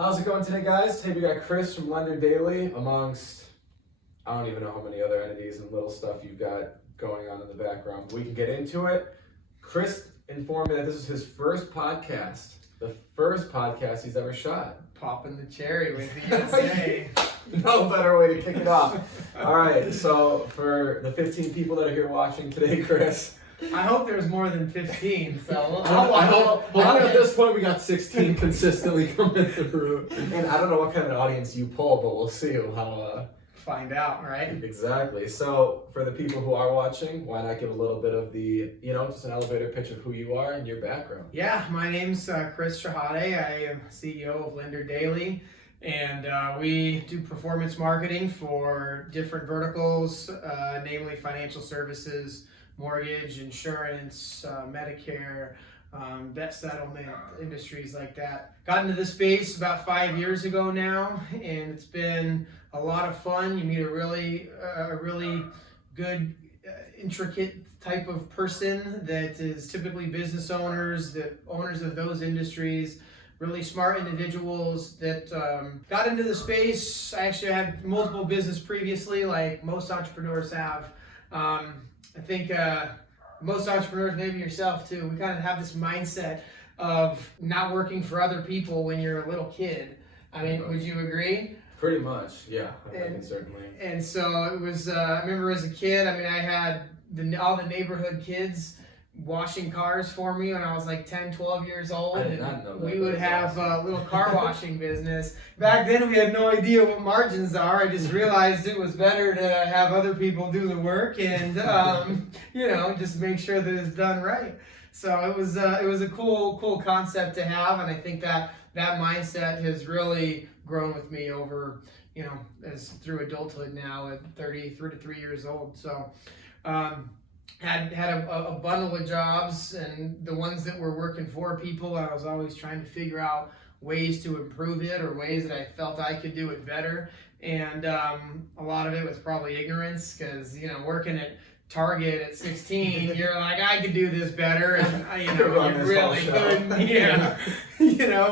How's it going today, guys? Today we got Chris from Lender Daily amongst, I don't even know how many other entities and little stuff you've got going on in the background. We can get into it. Chris informed me that this is his first podcast, the first podcast he's ever shot. Popping the cherry with the USA. No better way to kick it off. All right, so for the 15 people that are here watching today, Chris. I hope there's more than 15. So I hope at this point we got 16 consistently coming through. And I don't know what kind of audience you pull, but we'll see how. Find out, right? Exactly. So for the people who are watching, why not give a little bit of the, just an elevator pitch of who you are and your background? Yeah, my name's Chris Shihadeh. I am CEO of Lender Daily. And we do performance marketing for different verticals, namely financial services, mortgage, insurance, Medicare, debt settlement, industries like that. Got into this space about 5 years ago now, and it's been a lot of fun. You meet a really good, intricate type of person that is typically business owners, the owners of those industries, really smart individuals that got into the space. I actually had multiple business previously, like most entrepreneurs have. I think most entrepreneurs, maybe yourself too, we kind of have this mindset of not working for other people when you're a little kid. I mean, would you agree? Pretty much, yeah. I mean, certainly. And so it was, I remember as a kid, I had all the neighborhood kids washing cars for me when I was like 10, 12 years old. I did not know that. We would have a little car washing business. Back then we had no idea what margins are. I just realized it was better to have other people do the work and, just make sure that it's done right. So it was a cool concept to have. And I think that mindset has really grown with me over, as through adulthood now at 33 years old. So, had a bundle of jobs, and the ones that were working for people, I was always trying to figure out ways to improve it or ways that I felt I could do it better. And a lot of it was probably ignorance, because working at Target at 16, you're like, I could do this better, and you really couldn't. Yeah,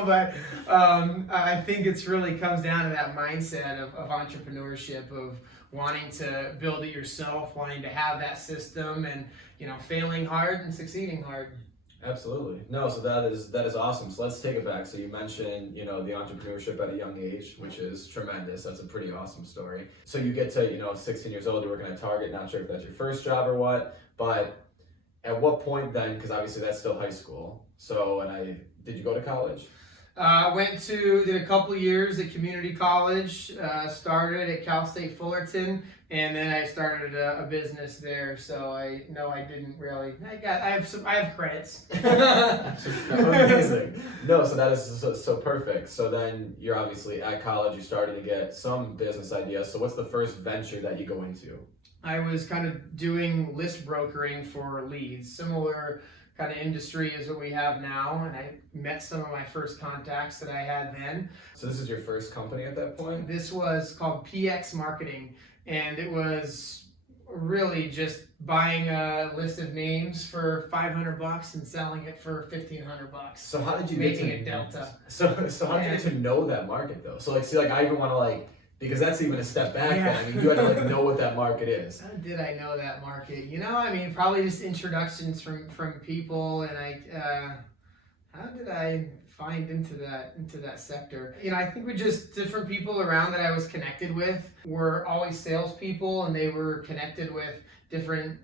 but I think it's really comes down to that mindset of entrepreneurship, of wanting to build it yourself, wanting to have that system, and failing hard and succeeding hard. Absolutely. No, so that is awesome. So let's take it back. So you mentioned, the entrepreneurship at a young age, which is tremendous. That's a pretty awesome story. So you get to, 16 years old, you're working at Target, not sure if that's your first job or what, but at what point then, because obviously that's still high school. So, did you go to college? Did a couple years at community college, started at Cal State Fullerton, and then I started a business there. So I didn't really, I have credits. Amazing. No, so that is so perfect. So then you're obviously at college, you're starting to get some business ideas. So what's the first venture that you go into? I was kind of doing list brokering for leads, similar kind of industry is what we have now, and I met some of my first contacts that I had then. So this is your first company at that point? This was called PX Marketing, and it was really just buying a list of names for $500 and selling it for $1,500. So how did you making a delta? So how did you get to know that market though? So I even want to because that's even a step back. Yeah. Then. You had to know what that market is. How did I know that market? Probably just introductions from people, and how did I find into that sector? I think with just different people around that I was connected with were always salespeople, and they were connected with different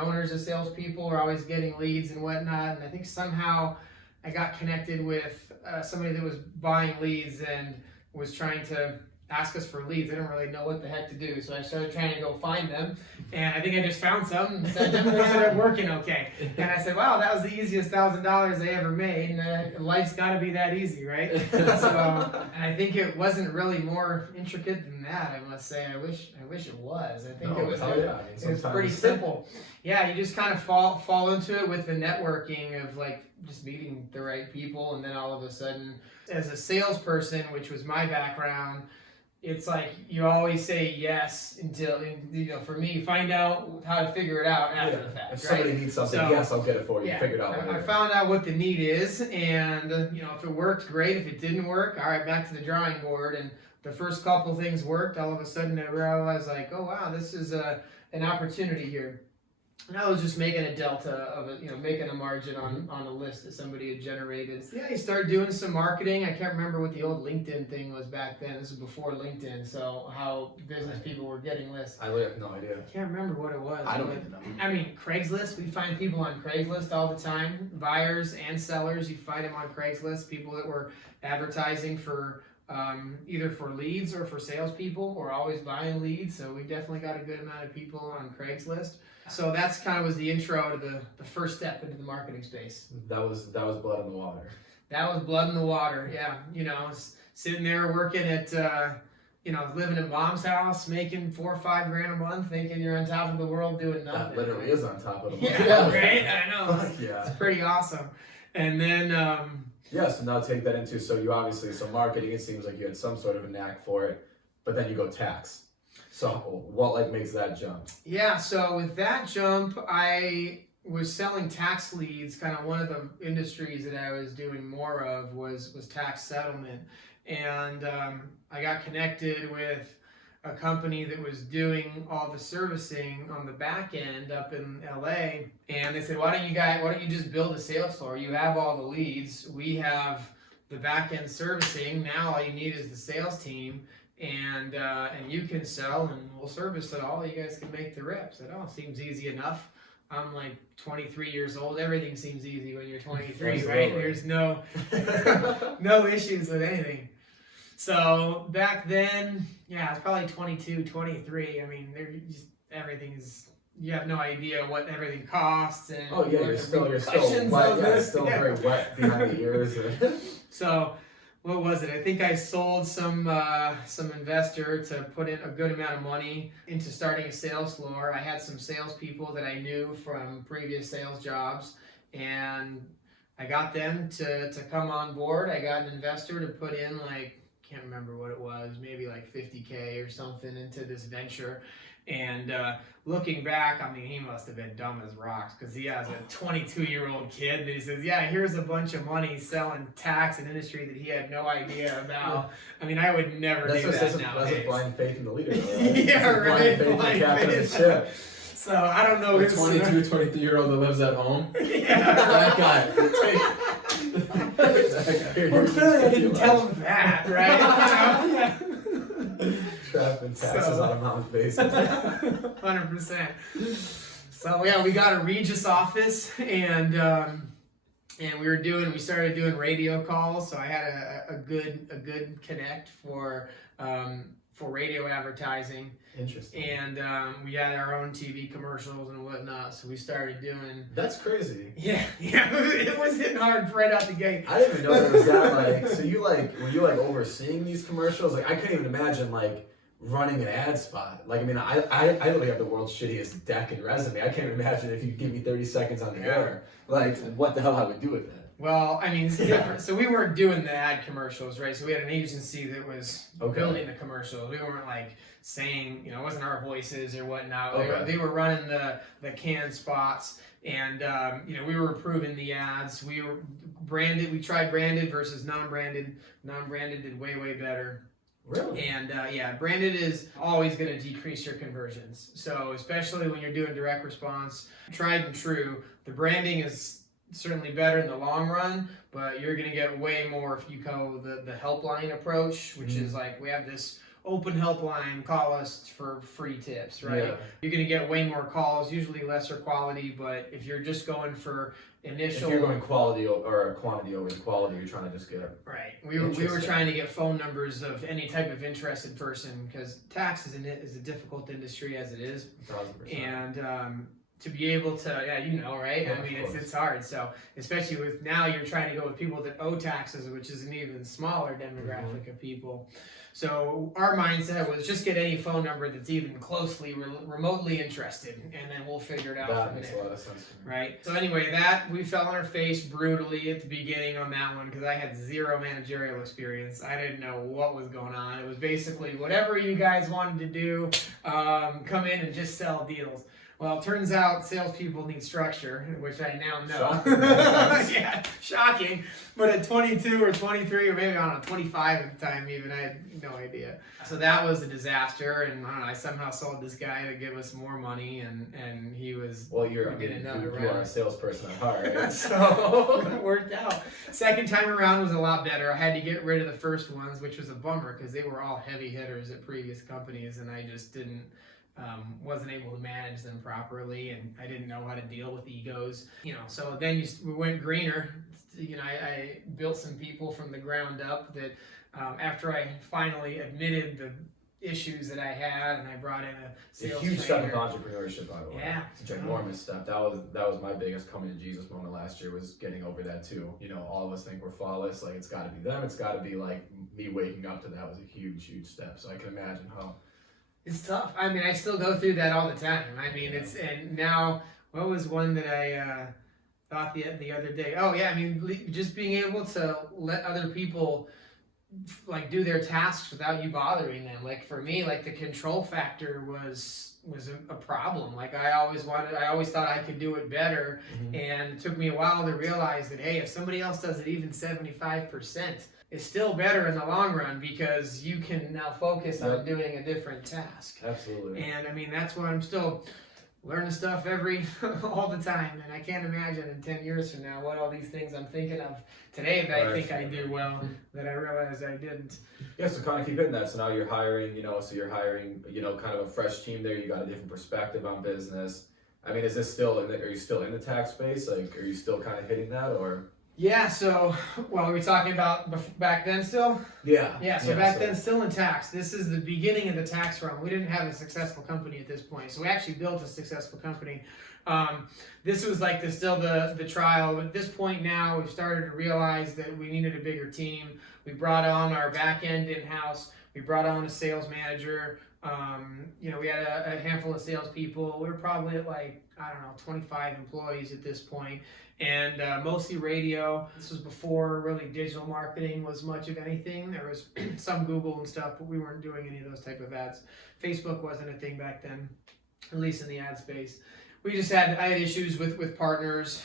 owners of salespeople, were always getting leads and whatnot. And I think somehow I got connected with somebody that was buying leads and was trying to ask us for leads. I didn't really know what the heck to do, so I started trying to go find them, and I think I just found some, and that definitely ended up working okay. And I said, wow, that was the easiest $1,000 I ever made, and life's got to be that easy, right? So, and I think it wasn't really more intricate than that, I must say. I wish it was. I think it was pretty simple. Yeah, you just kind of fall into it with the networking of just meeting the right people, and then all of a sudden, as a salesperson, which was my background, it's like you always say yes until, for me, find out how to figure it out after the fact. If somebody needs something, yes, I'll get it for you. Yeah, Figure it out later. I found out what the need is, and if it worked, great. If it didn't work, all right, back to the drawing board. And the first couple things worked. All of a sudden, I realized like, oh wow, this is an opportunity here. And I was just making a delta of it, making a margin on a list that somebody had generated. So yeah, you start doing some marketing. I can't remember what the old LinkedIn thing was back then. This is before LinkedIn, so how business people were getting lists. I have no idea. I can't remember what it was. I don't even know. I mean, Craigslist. We find people on Craigslist all the time. Buyers and sellers, you find them on Craigslist. People that were advertising for either for leads or for salespeople, or always buying leads. So we definitely got a good amount of people on Craigslist. So that's kind of was the intro to the first step into the marketing space. That was blood in the water. That was blood in the water. Yeah, sitting there working at living in mom's house, making $4 or $5 grand a month, thinking you're on top of the world doing nothing. That literally is on top of the world. Yeah, right. I know. Yeah, it's pretty awesome. And then so now take that into so marketing. It seems like you had some sort of a knack for it, but then you go tax. So what makes that jump? Yeah, so with that jump, I was selling tax leads. Kind of one of the industries that I was doing more of was tax settlement. And I got connected with a company that was doing all the servicing on the back end up in LA. And they said, why don't you just build a sales floor? You have all the leads. We have the back end servicing. Now all you need is the sales team. And you can sell and we'll service it all. You guys can make the reps. I said, oh, seems easy enough. I'm like 23 years old. Everything seems easy when you're 23, right? There's no issues with anything. So back then, it's probably 22, 23. I mean, you have no idea what everything costs. And you're still wet. Yeah, still very wet behind the ears. So. What was it? I think I sold some investor to put in a good amount of money into starting a sales floor. I had some salespeople that I knew from previous sales jobs, and I got them to come on board. I got an investor to put in can't remember what it was, maybe like $50K or something into this venture. And looking back, I mean, he must have been dumb as rocks, because he has a 22-year-old kid and he says, here's a bunch of money selling tax, an industry that he had no idea about. I mean, I would never do that nowadays. That's a blind faith in the leader. Right? Yeah, right. Blind faith in the captain of the ship. So I don't know. A 22, 23-year-old that lives at home. Yeah. That guy. Well, clearly I didn't tell him that, right? Trapping taxes out of mom's basement. 100%. So we got a Regis office, and we started doing radio calls. So I had a good connect for radio advertising. Interesting. And we had our own TV commercials and whatnot, so we started doing. That's crazy. Yeah, it was hitting hard right out the gate. I didn't even know there was that. So you were you overseeing these commercials? I couldn't even imagine running an ad spot. I really have the world's shittiest deck and resume. I can't imagine if you give me 30 seconds on the air. What the hell I would do with that? Well, I mean, it's different. So we weren't doing the ad commercials, right? So we had an agency that was building the commercials. We weren't saying, it wasn't our voices or whatnot. Okay. They were running the canned spots, and we were approving the ads. We were branded. We tried branded versus non-branded. Non-branded did way better. Really? And branded is always going to decrease your conversions. So especially when you're doing direct response, tried and true, the branding is certainly better in the long run, but you're going to get way more if you go the helpline approach, which is we have this open helpline, call us for free tips, right? Yeah. You're going to get way more calls, usually lesser quality, but if you're just going for initial... If you're going quality or quantity over quality, you're trying to just get... Right. We were trying to get phone numbers of any type of interested person, because tax is a difficult industry as it is. 1,000%. And to be able to, yeah, you know, right? Yeah, I mean, of course. it's hard. So especially with now you're trying to go with people that owe taxes, which is an even smaller demographic of people. So our mindset was just get any phone number that's even closely remotely interested, and then we'll figure it out That from makes there. a lot of sense to me. Right. So anyway, that we fell on our face brutally at the beginning on that one because I had zero managerial experience. I didn't know what was going on. It was basically whatever you guys wanted to do, come in and just sell deals. Well, it turns out salespeople need structure, which I now know. Shocking. Yeah, shocking. But at 22 or 23 or maybe, I don't know, 25 at the time even, I had no idea. So that was a disaster, and I don't know, I somehow sold this guy to give us more money, and he was... Well, we did another you are round. a salesperson at heart, right? So it worked out. Second time around was a lot better. I had to get rid of the first ones, which was a bummer because they were all heavy hitters at previous companies, and I just wasn't able to manage them properly, and I didn't know how to deal with egos. So then we went greener. I built some people from the ground up that after I finally admitted the issues that I had, and I brought in a It's a sales huge step of trainer. entrepreneurship, by the way. Yeah. It's a ginormous step. That was my biggest coming to Jesus moment last year, was getting over that too. All of us think we're flawless. Like, it's got to be them. It's got to be like me waking up to that was a huge, huge step. So I can imagine how. It's tough. I mean, I still go through that all the time. I mean, and now, what was one that I thought the other day? Oh, yeah, I mean, just being able to let other people, like, do their tasks without you bothering them. Like, for me, like, the control factor was a problem. Like, I always thought I could do it better, and it took me a while to realize that, hey, if somebody else does it even 75%, it's still better in the long run because you can now focus on doing a different task. Absolutely. And I mean, that's why I'm still learning stuff all the time. And I can't imagine in 10 years from now what all these things I'm thinking of today that I think I do well that I realized I didn't. Yeah, so kind of keep hitting that. So now you're hiring, kind of a fresh team there. You got a different perspective on business. I mean, is this still are you still in the tax space? Like, are you still kind of hitting that, or? Yeah, so, are we talking about back then still? Yeah. Yeah, so back then still in tax. This is the beginning of the tax realm. We didn't have a successful company at this point, so we actually built a successful company. This was like still the trial. But at this point now, we've started to realize that we needed a bigger team. We brought on our back end in-house. We brought on a sales manager. We had a handful of salespeople. We were probably at 25 employees at this point. And mostly radio. This was before really digital marketing was much of anything. There was some Google and stuff, but we weren't doing any of those type of ads. Facebook wasn't a thing back then, at least in the ad space. I had issues with partners.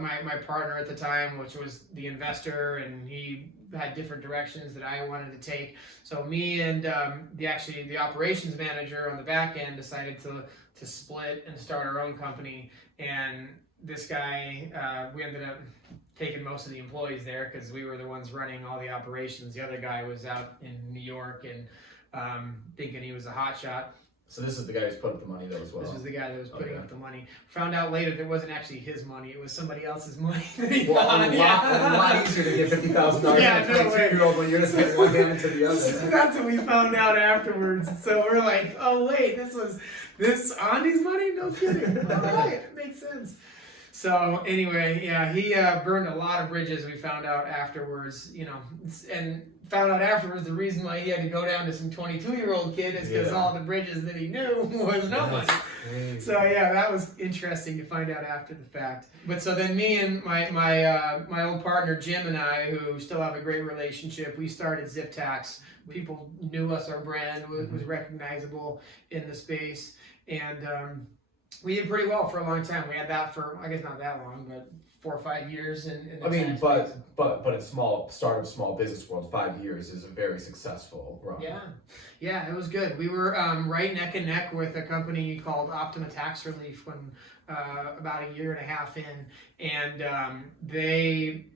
My partner at the time, which was the investor, and he had different directions that I wanted to take. So me and the operations manager on the back end decided to split and start our own company. And this guy, we ended up taking most of the employees there because we were the ones running all the operations. The other guy was out in New York and thinking he was a hotshot. So this is the guy who's put up the money though as well. This was the guy that was putting up the money. Found out later that it wasn't actually his money; it was somebody else's money that he Well, bought. a lot easier to get $50,000 Yeah, from a no way. 22-year-old when you're just getting one hand into the other. That's what we found out afterwards. So we're like, oh wait, this was Andy's money? No kidding. All right, it makes sense. So anyway, yeah, he burned a lot of bridges. We found out afterwards, and found out afterwards the reason why he had to go down to some 22-year-old kid is because all the bridges that he knew was no money. So yeah, that was interesting to find out after the fact. But so then me and my old partner Jim and I, who still have a great relationship, we started Zip Tax. People knew us, our brand was recognizable in the space, and we did pretty well for a long time. We had that for, I guess not that long, but 4 or 5 years. But in small business world, 5 years is a very successful run. Yeah, it was good. We were right neck and neck with a company called Optima Tax Relief when about a year and a half in, and they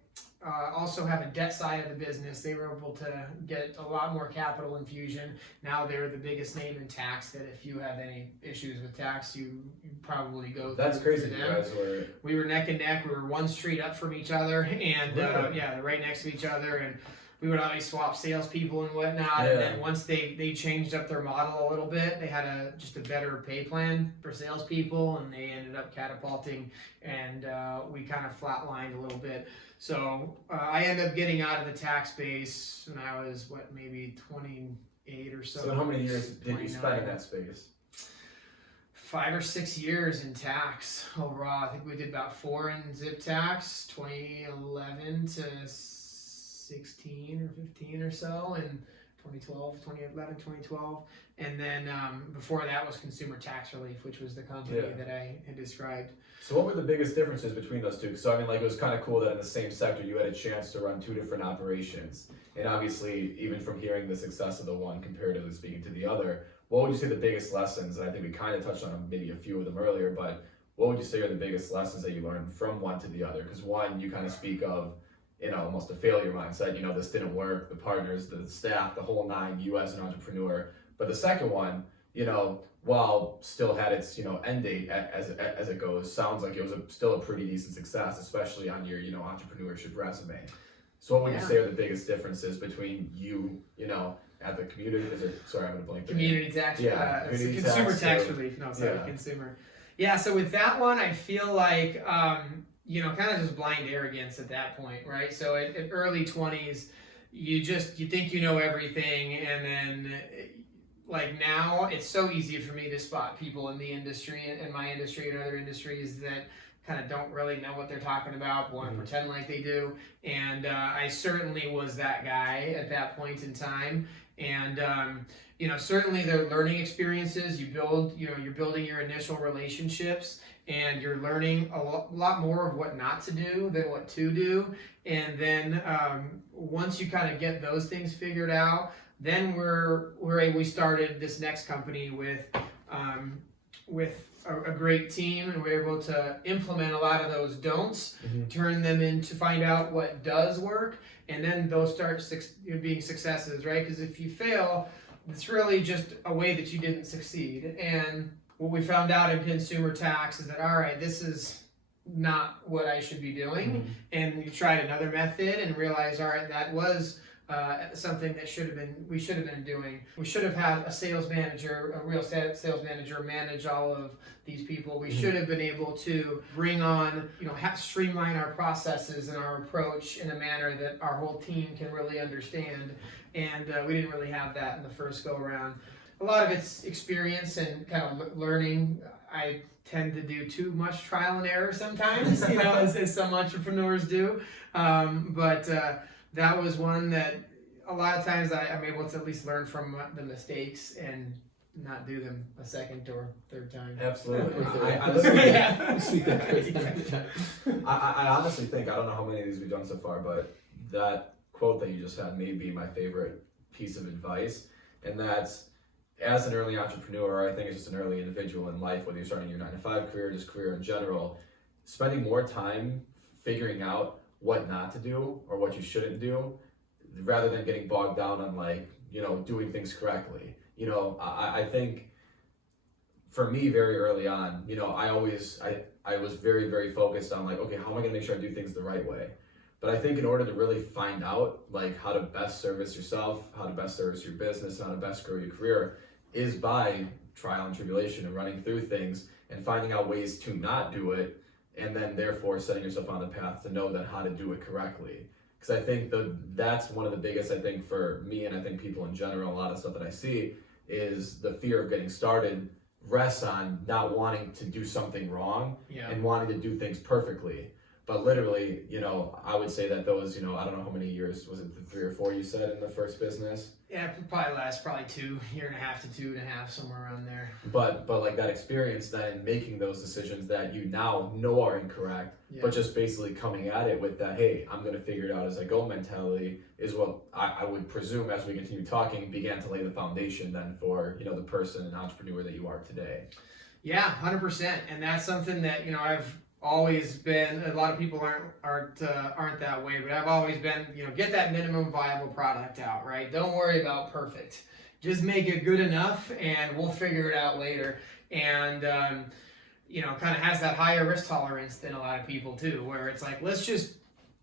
also have a debt side of the business. They were able to get a lot more capital infusion. Now they're the biggest name in tax, that if you have any issues with tax, you probably go That's through crazy. to You them. guys were. We were neck and neck. We were one street up from each other, and Really? right next to each other. And we would always swap salespeople and whatnot. Yeah. And then once they changed up their model a little bit, they had just a better pay plan for salespeople, and they ended up catapulting, and we kind of flatlined a little bit. So I ended up getting out of the tax base when I was maybe 28 or so. So how many years did you spend 29. in that space? 5 or 6 years in tax overall. I think we did about 4 in zip tax, 2011 to 16 or 15 or so, and 2012. And then before that was Consumer Tax Relief, which was the company that I had described. So what were the biggest differences between those two? So I mean, like, it was kind of cool that in the same sector you had a chance to run 2 different operations. And obviously, even from hearing the success of the one comparatively speaking to the other, what would you say the biggest lessons, and I think we kind of touched on maybe a few of them earlier, but what would you say are the biggest lessons that you learned from one to the other? Because one, you kind of speak of, almost a failure mindset, this didn't work, the partners, the staff, the whole nine, you as an entrepreneur. But the second one, while still had its, end date as it goes, sounds like it was still a pretty decent success, especially on your, entrepreneurship resume. So what would you say are the biggest differences between you, at the community, sorry, I'm gonna blank. Community tax, community consumer tax so, relief. No, sorry, consumer. Yeah, so with that one, I feel like, kind of just blind arrogance at that point, right? So at early 20s, you think you know everything, and then like now, it's so easy for me to spot people in the industry, in my industry and other industries that kind of don't really know what they're talking about, want to pretend like they do. And I certainly was that guy at that point in time. And certainly the learning experiences you build, you're building your initial relationships, and you're learning a lot more of what not to do than what to do. And then once you kind of get those things figured out, then we started this next company with a great team, and we're able to implement a lot of those don'ts, turn them into find out what does work, and then those start being successes, right? Because if you fail, it's really just a way that you didn't succeed. And what we found out in consumer tax is that, all right, this is not what I should be doing. And you tried another method and realized, all right, that was something that we should have been doing. We should have had a sales manager, a real sales manager, manage all of these people. We should have been able to bring on, streamline our processes and our approach in a manner that our whole team can really understand. And we didn't really have that in the first go around. A lot of it's experience and kind of learning. I tend to do too much trial and error sometimes, as some entrepreneurs do. But that was one that a lot of times I'm able to at least learn from the mistakes and not do them a second or third time. Absolutely. I honestly think, I don't know how many of these we've done so far, but that quote that you just had may be my favorite piece of advice. And that's, as an early entrepreneur, or I think it's just an early individual in life, whether you're starting your 9-to-5 career, just career in general, spending more time figuring out what not to do or what you shouldn't do, rather than getting bogged down on doing things correctly. I think for me very early on, I was very, very focused on okay, how am I gonna make sure I do things the right way? But I think in order to really find out how to best service yourself, how to best service your business, how to best grow your career, is by trial and tribulation and running through things and finding out ways to not do it, and then therefore setting yourself on the path to know then how to do it correctly. Because I think that's one of the biggest, I think, for me, and I think people in general, a lot of stuff that I see, is the fear of getting started rests on not wanting to do something wrong and wanting to do things perfectly. But literally, I would say that those, I don't know how many years, was it 3 or 4 you said in the first business? Yeah, it probably 2 year and a half to 2.5, somewhere around there. But that experience then making those decisions that you now know are incorrect, but just basically coming at it with that, hey, I'm going to figure it out as I go mentality, is what I would presume, as we continue talking, began to lay the foundation then for, the person and entrepreneur that you are today. Yeah, 100%. And that's something that, I've always been, a lot of people aren't that way, but I've always been, get that minimum viable product out, right? Don't worry about perfect. Just make it good enough and we'll figure it out later. And, kind of has that higher risk tolerance than a lot of people too, where it's let's just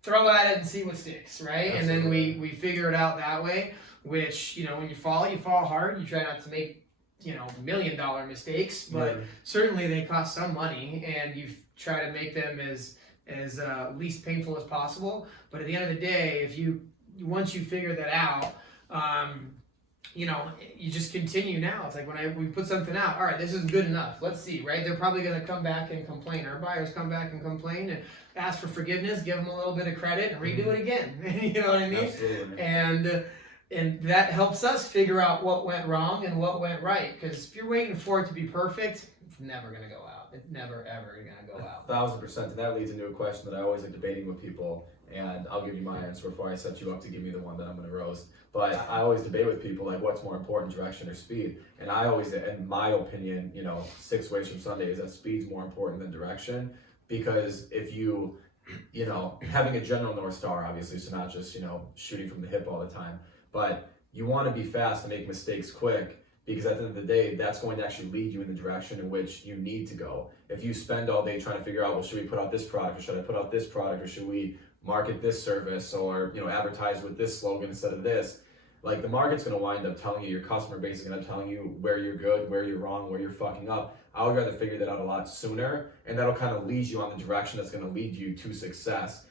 throw at it and see what sticks, right? Absolutely. And then we figure it out that way, which, when you fall hard. You try not to make, $1 million mistakes, but certainly they cost some money, and you try to make them as least painful as possible. But at the end of the day, once you figure that out, you just continue now. It's like when we put something out, all right, this is good enough. Let's see, right? They're probably going to come back and complain. Our buyers come back and complain and ask for forgiveness, give them a little bit of credit, and redo it again. You know what I mean? Absolutely. And that helps us figure out what went wrong and what went right. Because if you're waiting for it to be perfect, it's never going to go out. It's never, ever going to go out. 1,000%. And that leads into a question that I always like debating with people. And I'll give you my answer before I set you up to give me the one that I'm going to roast. But I always debate with people, like, what's more important, direction or speed? And I always, in my opinion, 6 ways from Sunday, is that speed's more important than direction. Because if having a general North Star, obviously, so not just, shooting from the hip all the time, but you want to be fast and make mistakes quick, because at the end of the day, that's going to actually lead you in the direction in which you need to go. If you spend all day trying to figure out, well, should we put out this product, or should I put out this product, or should we market this service, or advertise with this slogan instead of this, like, the market's going to wind up telling you, your customer base is going to tell you where you're good, where you're wrong, where you're fucking up. I would rather figure that out a lot sooner, and that'll kind of lead you on the direction that's going to lead you to success,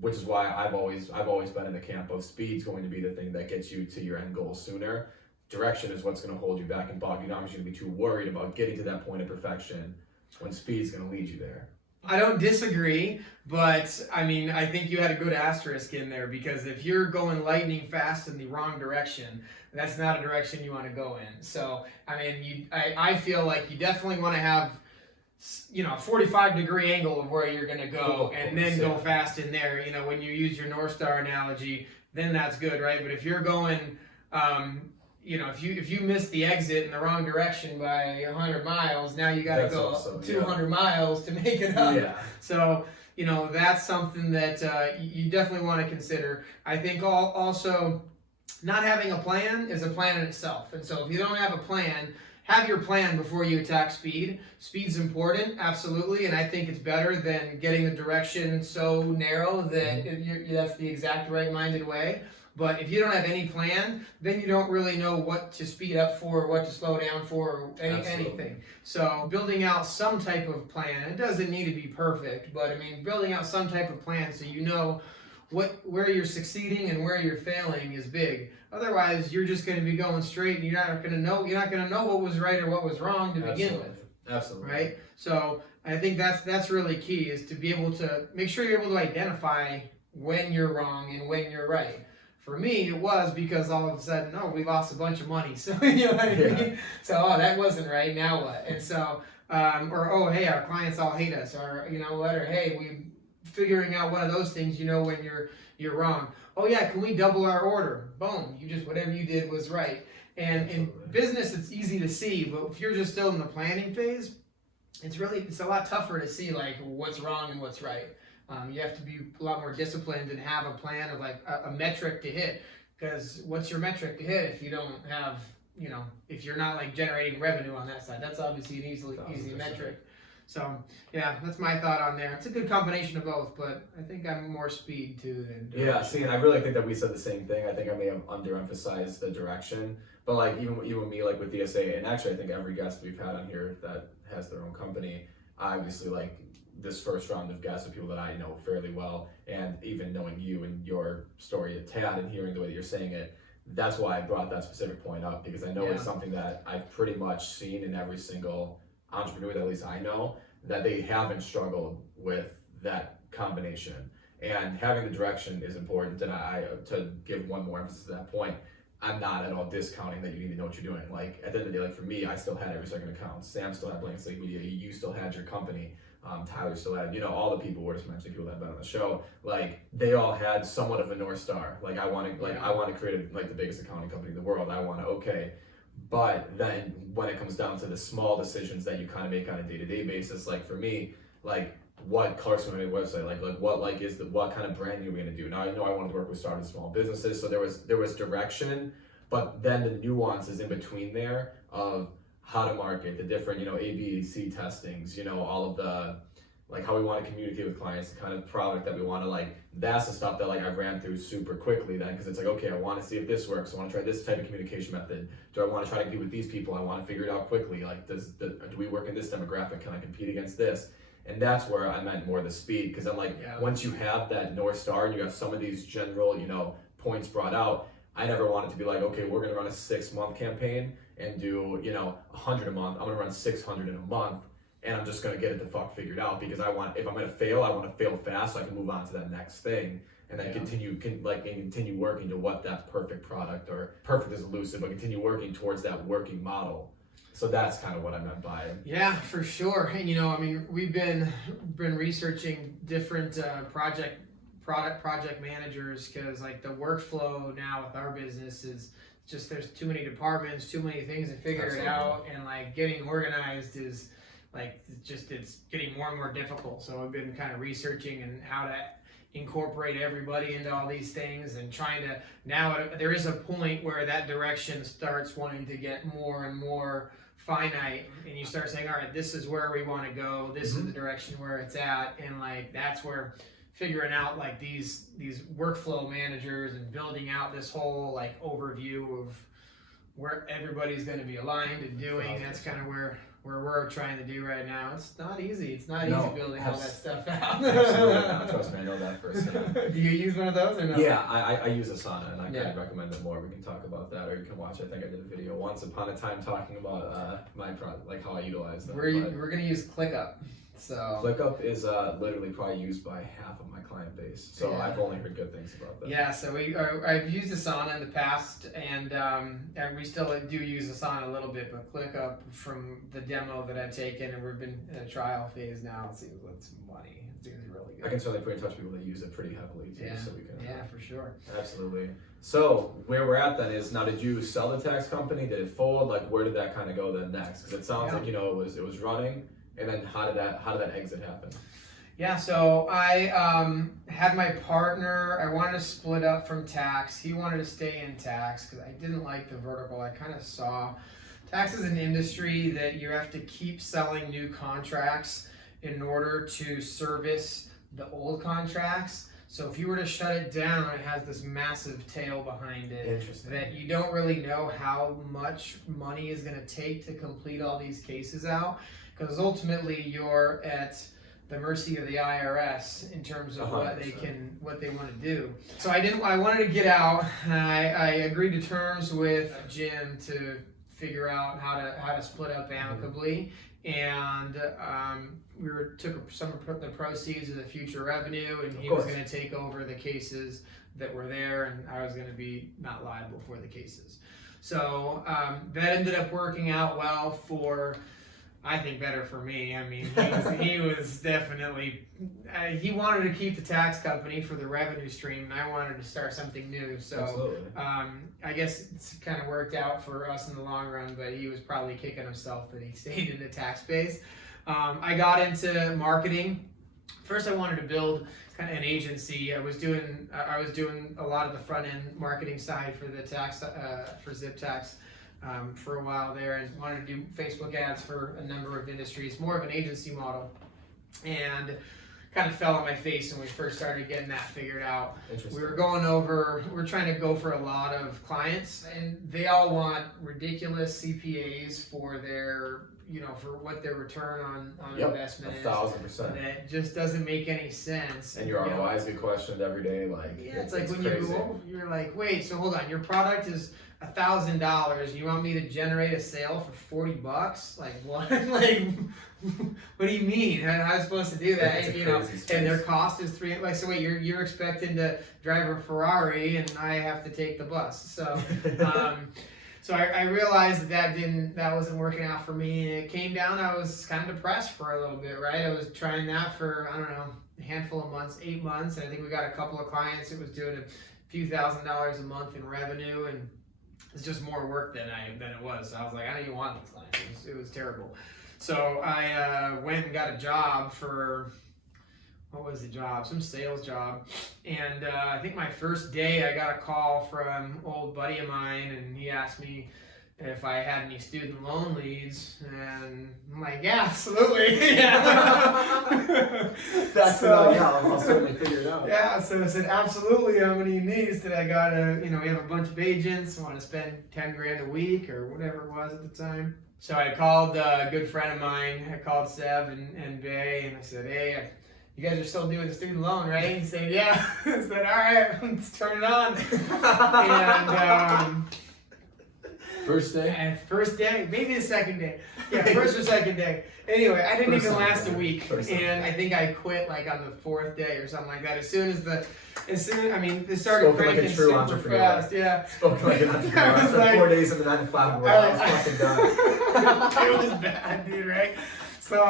which is why I've always been in the camp of speed's going to be the thing that gets you to your end goal sooner. Direction is what's going to hold you back and bog you down, because you're going to be too worried about getting to that point of perfection when speed's going to lead you there. I don't disagree, but I think you had a good asterisk in there, because if you're going lightning fast in the wrong direction, that's not a direction you want to go in. So, I feel like you definitely want to have, a 45-degree angle of where you're going to go, and then go fast in there. When you use your North Star analogy, then that's good, right? But if you're going, if you miss the exit in the wrong direction by 100 miles, now you got to go awesome. 200 miles to make it up. Yeah. So, that's something that you definitely want to consider. I think also not having a plan is a plan in itself. And so if you don't have a plan, have your plan before you attack speed. Speed's important, absolutely, and I think it's better than getting the direction so narrow that that's the exact right-minded way. But if you don't have any plan, then you don't really know what to speed up for, or what to slow down for, or anything. So building out some type of plan, it doesn't need to be perfect, but building out some type of plan so you know where you're succeeding and where you're failing is big. Otherwise, you're just going to be going straight, and you're not going to know what was right or what was wrong to begin with. Absolutely. Right? So I think that's really key, is to be able to make sure you're able to identify when you're wrong and when you're right. For me, it was because all of a sudden, we lost a bunch of money. So, you know what I mean? So, that wasn't right, now what? And so, hey, our clients all hate us, or, or hey, we figuring out one of those things, when you're wrong. Oh yeah, can we double our order? Boom, whatever you did was right. And in business, it's easy to see, but if you're just still in the planning phase, it's a lot tougher to see, like, what's wrong and what's right. You have to be a lot more disciplined and have a plan of, like, a metric to hit. Because what's your metric to hit if you don't have, if you're not, like, generating revenue on that side? That's obviously an easy metric. So, yeah, that's my thought on there. It's a good combination of both, but I think I'm more speed too than direction. Yeah, see, and I really think that we said the same thing. I think I may have underemphasized the direction, but, like, even me, like, with DSA, and actually I think every guest we've had on here that has their own company, obviously, like, this first round of guests are people that I know fairly well, and even knowing you and your story a tad and hearing the way that you're saying it, that's why I brought that specific point up, because I know it's something that I've pretty much seen in every single entrepreneur that at least I know, that they haven't struggled with that combination. And having the direction is important, and I to give one more emphasis to that point, I'm not at all discounting that you need to know what you're doing. Like, at the end of the day, like, for me, I still had every second account. Sam still had Blank Slate Media. You still had your company. Tyler still had, all the people we're just mentioning, people that have been on the show, like, they all had somewhat of a North Star. Like, I want to create the biggest accounting company in the world. I want to, but then when it comes down to the small decisions that you kind of make on a day-to-day basis, like, for me, like, what color scheme on my website, what kind of brand are we going to do? Now, I know I wanted to work with starting small businesses, so there was direction, but then the nuances in between there of how to market, the different, A, B, C testings, all of the, like how we want to communicate with clients, the kind of product that we want to like, that's the stuff that like I ran through super quickly then, because it's like, okay, I want to see if this works. I want to try this type of communication method. Do I want to try to compete with these people? I want to figure it out quickly. Like, do we work in this demographic? Can I compete against this? And that's where I meant more the speed, because I'm like, once you have that North Star and you have some of these general, you know, points brought out, I never wanted to be like, okay, we're going to run a 6-month campaign and do, you know, 100 a month. I'm going to run 600 in a month. And I'm just gonna get it the fuck figured out, because I want, if I'm gonna fail, I want to fail fast so I can move on to that next thing, and then continue working to what that perfect product, or perfect is elusive, but continue working towards that working model. So that's kind of what I meant by it. Yeah, for sure. And you know, I mean, we've been researching different project managers, because like the workflow now with our business is just, there's too many departments, too many things to figure it out, and like getting organized is like, it's getting more and more difficult. So I've been kind of researching and how to incorporate everybody into all these things, and trying to, now there is a point where that direction starts wanting to get more and more finite, and you start saying, all right, this is where we want to go, this is the direction where it's at, and like that's where figuring out like these workflow managers and building out this whole like overview of where everybody's going to be aligned and doing, that's kind of where we're trying to do right now. It's not easy. It's not easy building all that stuff out. Absolutely not. Trust me, I know that firsthand. Do you use one of those or no? Yeah, I use Asana, and I kind of recommend it more. We can talk about that, or you can watch. I think I did a video once upon a time talking about my product, like how I utilize them. We're going to use ClickUp. So ClickUp is literally probably used by half of my client base, so I've only heard good things about that. Yeah, so I've used Asana in the past, and we still do use Asana a little bit, but ClickUp, from the demo that I've taken, and we've been in a trial phase now, it seems like some money. It seems really good. I can certainly put in touch with people that use it pretty heavily too, so we can. Yeah, for sure. Absolutely. So where we're at then is, now did you sell the tax company? Did it fold? Like, where did that kind of go then next? Because it sounds like, you know, it was running. And then how did that exit happen? Yeah, so I had my partner. I wanted to split up from tax. He wanted to stay in tax because I didn't like the vertical. I kind of saw tax is an industry that you have to keep selling new contracts in order to service the old contracts. So if you were to shut it down, it has this massive tail behind it that you don't really know how much money is going to take to complete all these cases out. Because ultimately you're at the mercy of the IRS in terms of what they want to do. So I wanted to get out, and I agreed to terms with Jim to figure out how to split up amicably, and we took some of the proceeds of the future revenue, and he was going to take over the cases that were there, and I was going to be not liable for the cases. So that ended up working out well for, I think, better for me. I mean, he was definitely, he wanted to keep the tax company for the revenue stream, and I wanted to start something new. So I guess it's kind of worked out for us in the long run, but he was probably kicking himself that he stayed in the tax space. I got into marketing. First, I wanted to build kind of an agency. I was doing a lot of the front end marketing side for the tax, for Zip Tax. For a while there, and wanted to do Facebook ads for a number of industries, more of an agency model, and kind of fell on my face when we first started getting that figured out. We're trying to go for a lot of clients, and they all want ridiculous CPAs for their, for what their return on investment is. 1,000%. That just doesn't make any sense. And your ROI is being questioned every day. Like, it's like when crazy. You're like, wait, so hold on, your product is $1,000. You want me to generate a sale for $40? Like what? Like, what do you mean? How am I supposed to do that? And their cost is $3. Like, so wait, you're expecting to drive a Ferrari, and I have to take the bus. So, so I realized that wasn't working out for me, and it came down. I was kind of depressed for a little bit, right? I was trying that for, I don't know, a handful of months, 8 months. And I think we got a couple of clients. It was doing a few $1,000s a month in revenue, and it's just more work than it was. So I was like, I don't even want these clients. It was terrible. So I went and got a job for, what was the job? Some sales job. And I think my first day I got a call from an old buddy of mine, and he asked me if I had any student loan leads, and I'm like, yeah, absolutely. Yeah. That's So- I'll certainly figure it out. Yeah, so I said, absolutely, how many needs that I gotta, we have a bunch of agents, want to spend 10 grand a week or whatever it was at the time. So I called a good friend of mine, I called Seb and Bay, and I said, hey, you guys are still doing the student loan, right? He said, yeah. I said, all right, let's turn it on. And First day? and first day, maybe the second day. Yeah, first or second day. Anyway, I didn't First even Sunday. last a week, First and Sunday. I think I quit like on the 4th day or something like that. As soon, I mean, they started Spoken like a cranking true super entrepreneur. fast. Yeah. Spoken like an entrepreneur. I was After like- 4 days in the 9 to 5 world, I was fucking done. It was bad, dude. Right? So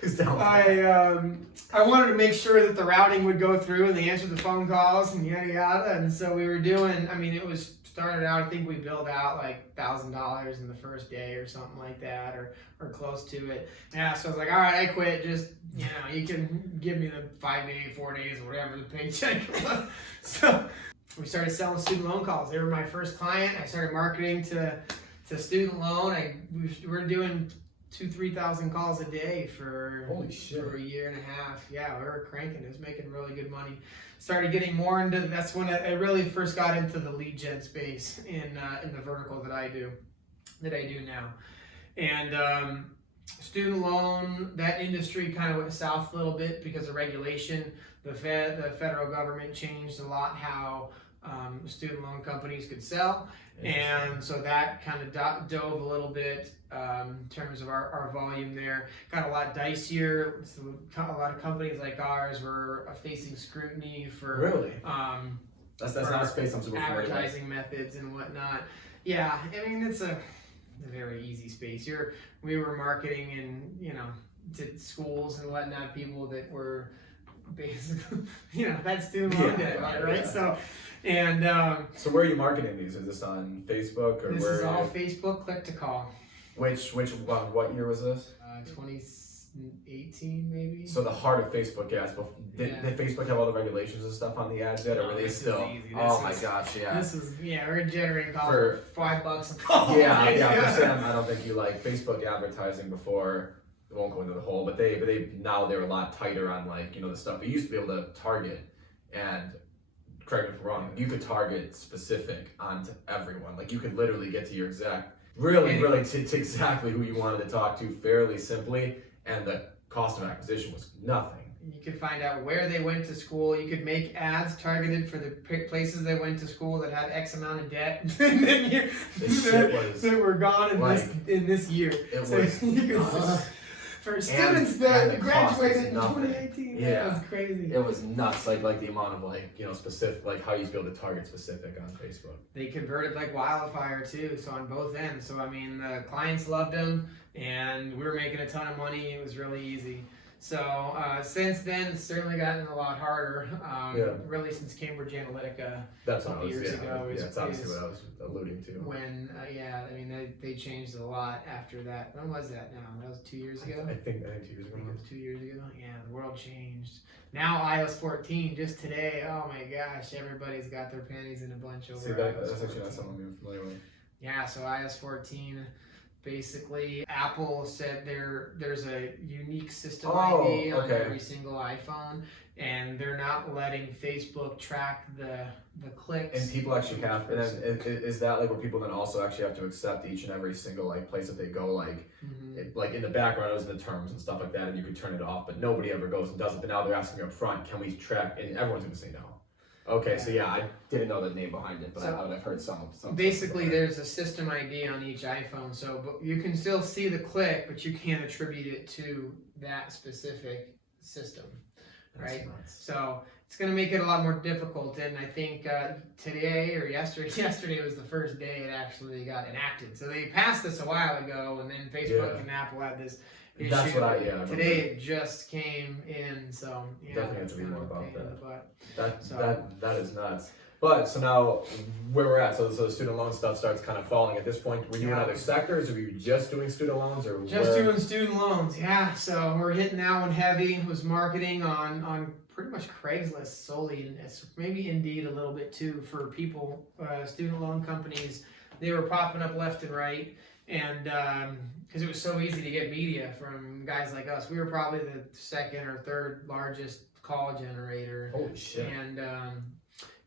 Who's down? I wanted to make sure that the routing would go through and they answered the phone calls and yada yada. And so we were doing, I mean, it was started out, I think we billed out like $1,000 in the first day or something like that, or close to it. Yeah, so I was like, all right, I quit. Just, you can give me the 5 days, 4 days, or whatever the paycheck was. So we started selling student loan calls. They were my first client. I started marketing to student loan. We were doing 2,000-3,000 calls a day for Holy shit. for a year and a half. Yeah, we were cranking. It was making really good money. Started getting more into. That's when I really first got into the lead gen space in the vertical that I do now. And student loan, that industry kind of went south a little bit because of regulation. The federal government changed a lot how student loan companies could sell. And so that kind of dove a little bit in terms of our volume there. Got a lot dicier. So a lot of companies like ours were facing scrutiny for Really? That's for not a space I'm super familiar with. advertising methods and whatnot. Yeah, I mean it's a very easy space. We were marketing in to schools and whatnot, people that were basically that's student loan debt, right? Yeah. So. And So where are you marketing these? Is this on Facebook or this where? is all are you? Facebook click to call. Which what year was this? 2018 maybe. So the heart of Facebook ads. Did Facebook have all the regulations and stuff on the ads yet, or were they This is still? easy. Oh This my is- gosh, yeah. This is we're generating calls For- for $5 a call. Yeah, for Sam, I don't think you like Facebook advertising before. I won't go into the whole, but they now they're a lot tighter on the stuff. We used to be able to target, and correct me if I'm wrong, you could target specific onto everyone. Like you could literally get to your exact, really to exactly who you wanted to talk to fairly simply, and the cost of acquisition was nothing. You could find out where they went to school. You could make ads targeted for the places they went to school that had X amount of debt, and then This shit was that were gone in this year. It So was you could nuts. for students and that the cost graduated is in nothing. 2018. Yeah. That was crazy. It was nuts, like the amount of specific, like how you be able to target specific on Facebook. They converted like wildfire too, so on both ends. So I mean, the clients loved them, and we were making a ton of money. It was really easy. So since then, it's certainly gotten a lot harder. Really, since Cambridge Analytica, That's what I couple was. years Yeah, ago yeah, is- that's obviously is- what I was alluding to. when I mean they changed a lot after that. When was that now? That was 2 years ago. I think 2 years I ago. think it was 2 years ago. Yeah, the world changed. Now iOS 14, just today. Oh my gosh, everybody's got their panties in a bunch over. See, iOS that's actually not 14. something I'm familiar with. Yeah, so iOS 14, basically, Apple said there's a unique system ID on okay. every single iPhone, and they're not letting Facebook track the clicks. And people actually have, and then is that like where people then also actually have to accept each and every single place that they go, like in the background it was the terms and stuff like that, and you could turn it off, but nobody ever goes and does it. But now they're asking you up front, can we track? And everyone's gonna say no. Okay, so yeah, I didn't know the name behind it, but I've heard some. Basically, there's a system ID on each iPhone, so but you can still see the click, but you can't attribute it to that specific system, right? So it's going to make it a lot more difficult. And I think today or yesterday was the first day it actually got enacted. So they passed this a while ago, and then Facebook and Apple had this issue. That's what I Today it just came in, so yeah, Definitely have that's to be kind more of a about pain in that. the butt. That is nuts. But so now where we're at, so the student loan stuff starts kind of falling at this point. Were you in other sectors, or were you just doing student loans, or just doing student loans? Yeah, so we're hitting that one heavy. Was marketing on pretty much Craigslist solely, and maybe Indeed a little bit too for people, student loan companies they were popping up left and right, and because it was so easy to get media from guys like us. We were probably the second or third largest call generator. Holy shit. And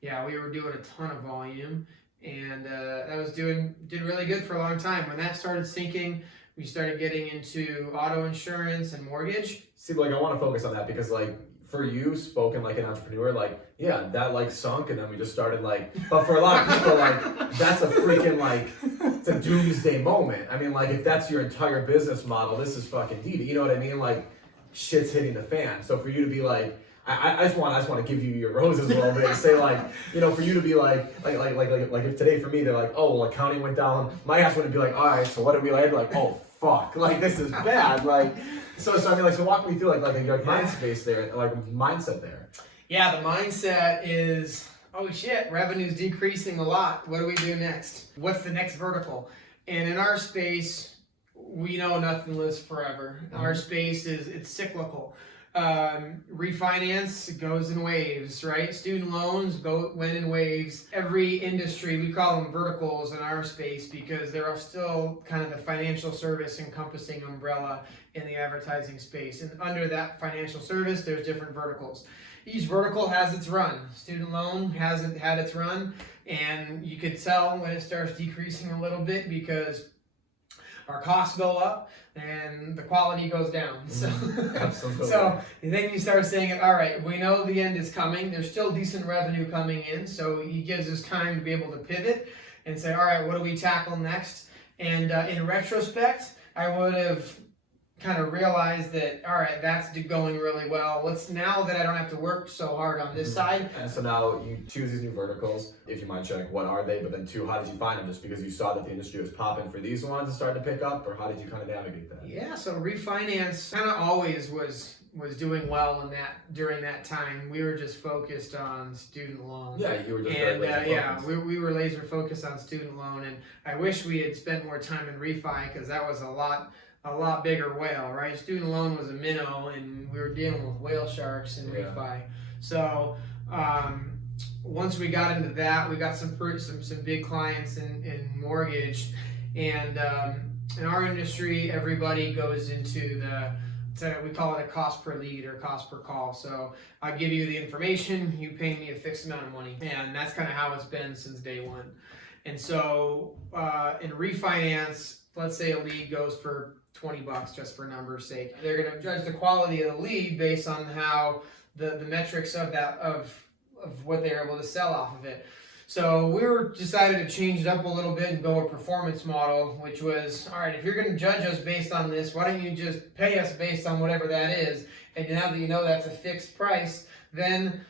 yeah, we were doing a ton of volume, and that was did really good for a long time. When that started sinking, we started getting into auto insurance and mortgage. See, like, I want to focus on that because, like, for you, spoken like an entrepreneur, like, yeah, that, like, sunk, and then we just started, like, but for a lot of people, like, that's a freaking, like, it's a doomsday moment. I mean, like, if that's your entire business model, this is fucking deep. You know what I mean? Like, shit's hitting the fan. So for you to be like, I just want to give you your roses a little bit and say, like, you know, for you to be like if today for me they're like, oh, well, accounting went down, my ass wouldn't be like, all right, so what did we like? Like, oh fuck, like this is bad, like, so I mean, like, so walk me through like mind space there, like mindset there. Yeah, the mindset is, oh shit, revenue's decreasing a lot. What do we do next? What's the next vertical? And in our space, we know nothing lives forever. Our space it's cyclical. Refinance goes in waves, right? Student loans went in waves. Every industry, we call them verticals in our space because they're still kind of the financial service encompassing umbrella in the advertising space. And under that financial service, there's different verticals. Each vertical has its run. Student loan hasn't had its run, and you could tell when it starts decreasing a little bit because our costs go up and the quality goes down. So, Absolutely. So then you start saying, all right, we know the end is coming. There's still decent revenue coming in. So it gives us time to be able to pivot and say, all right, what do we tackle next? And in retrospect, I would have kind of realized that, all right, that's going really well. Now that I don't have to work so hard on this side. And so now you choose these new verticals. If you mind sharing, what are they? But then two, how did you find them? Just because you saw that the industry was popping for these ones and started to pick up, or how did you kind of navigate that? Yeah, so refinance kind of always was doing well during that time. We were just focused on student loans. Yeah, you were just and very laser yeah, focused. we were laser focused on student loan, and I wish we had spent more time in refi because that was a lot bigger whale, right? Student loan was a minnow, and we were dealing with whale sharks in refi. So once we got into that, we got some big clients in mortgage, and in our industry, everybody goes into we call it a cost per lead or cost per call. So I give you the information, you pay me a fixed amount of money, and that's kind of how it's been since day one. And so in refinance, let's say a lead goes for $20 just for numbers' sake. They're going to judge the quality of the lead based on how the metrics of what they're able to sell off of it. So we decided to change it up a little bit and go a performance model, which was, all right, if you're going to judge us based on this, why don't you just pay us based on whatever that is? And now that you know that's a fixed price, then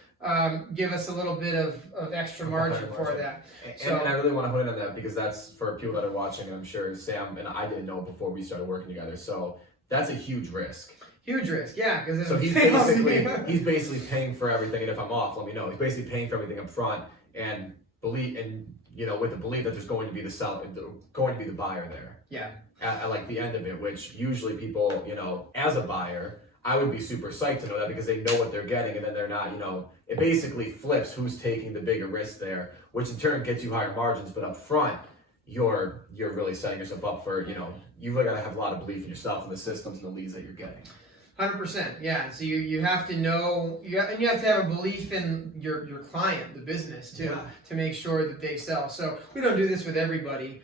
give us a little bit of extra margin for that. And I really want to hone in on that because that's for people that are watching, and I'm sure Sam and I didn't know before we started working together. So that's a huge risk. Huge risk, yeah. Because so he's basically paying for everything, and if I'm off, let me know. He's basically paying for everything up front, and with the belief that there's going to be the buyer there. Yeah. At like the end of it, which usually people, as a buyer, I would be super psyched to know that because they know what they're getting, and then they're not, it basically flips who's taking the bigger risk there, which in turn gets you higher margins, but up front, you're really setting yourself up for, you've got to have a lot of belief in yourself and the systems and the leads that you're getting. 100%, yeah. So you have to know, you have to have a belief in your client, the business too, to make sure that they sell. So we don't do this with everybody.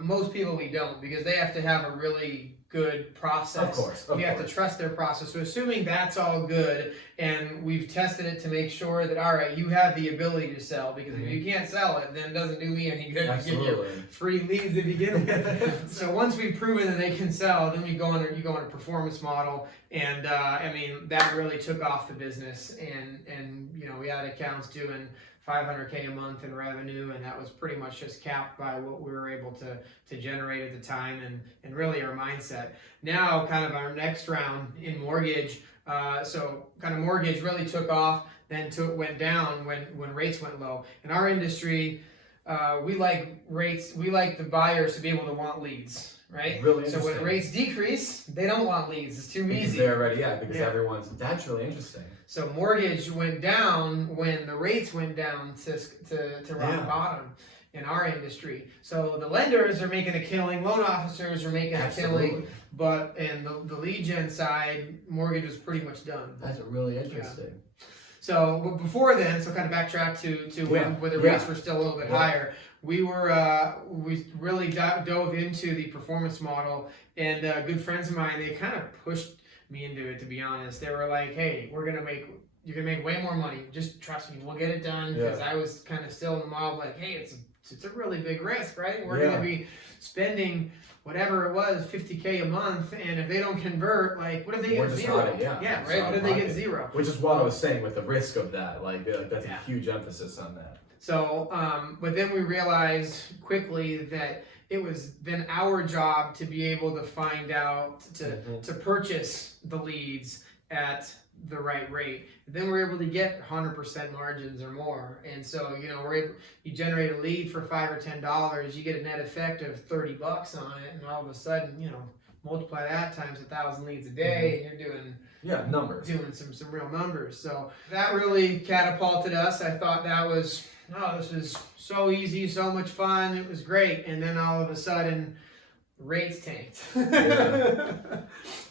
Most people we don't, because they have to have a really good process. Of course. You have to trust their process. So assuming that's all good, and we've tested it to make sure that, all right, you have the ability to sell, because if you can't sell it, then it doesn't do me any good to give you free leads to begin with. So once we've proven that they can sell, then you go on a performance model, and that really took off the business, and we had accounts doing $500K a month in revenue, and that was pretty much just capped by what we were able to generate at the time, and really our mindset. Now, kind of our next round in mortgage, so kind of mortgage really took off, then went down when rates went low. In our industry, we like the buyers to be able to want leads. Right? Really so when rates decrease, they don't want leads. It's too easy. They're already, that's really interesting. So mortgage went down when the rates went down to rock bottom. in our industry. So the lenders are making a killing, loan officers are making a killing, but and the lead gen side, mortgage is pretty much done. That's really interesting. So but before then, so kind of backtrack to when the rates were still a little bit higher. We really dove into the performance model, and good friends of mine, they kind of pushed me into it, to be honest. They were like, hey, you're gonna make way more money, just trust me, we'll get it done. Because I was kind of still in the mob, like, hey, it's a really big risk, right? We're gonna be spending whatever it was, $50K a month, and if they don't convert, like, what if they get zero? Right? What if they get zero? Which is what I was saying with the risk of that. Like that's a huge emphasis on that. So, but then we realized quickly that it was then our job to be able to find out, to purchase the leads at the right rate. Then we're able to get 100% margins or more. And so, you generate a lead for $5 or $10, you get a net effect of $30 on it, and all of a sudden, multiply that times 1,000 leads a day, and you're doing numbers. Doing some real numbers. So that really catapulted us. I thought that was, this was so easy, so much fun, it was great. And then all of a sudden, rates tanked.